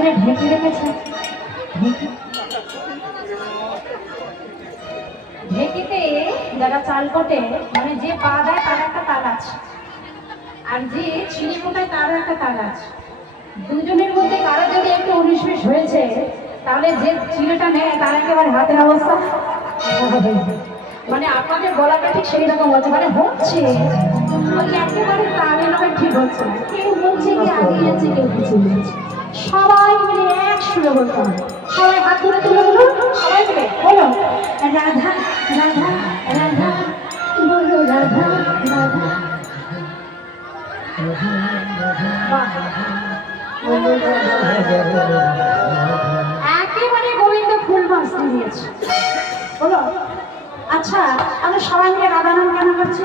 এখানে ঢেকে রেখেছে। ঢেকিতে যারা চাল কোটে মানে যে পা দেয় তার একটা তাল আছে, আর যে চিনি কোটায় তার একটা তাল আছে। দুজনের মধ্যে কারো যদি একটু 19-20 হয়েছে, তাহলে যে চিড়েটা নেয় তার একেবারে হাতের অবস্থা মানে আপনাদের বলাটা ঠিক সেই রকম হচ্ছে, মানে হচ্ছে একেবারে তালে নয়, ঠিক হচ্ছে না। কেউ বলছে কি আগে যাচ্ছে, কেউ পিছিয়ে যাচ্ছে। সবাই মিলে এক সুরে বলতে হবে। সবাই হাত ধরে তুলে বলুন, সবাই মিলে বলো রাধা রাধা রাধা, বলো রাধা রাধা। একেবারে গোবিন্দ ফুল বাঁচতে দিয়েছে। বলো আচ্ছা, আমরা সবাই মিলে রাধা নাম কেন করছি?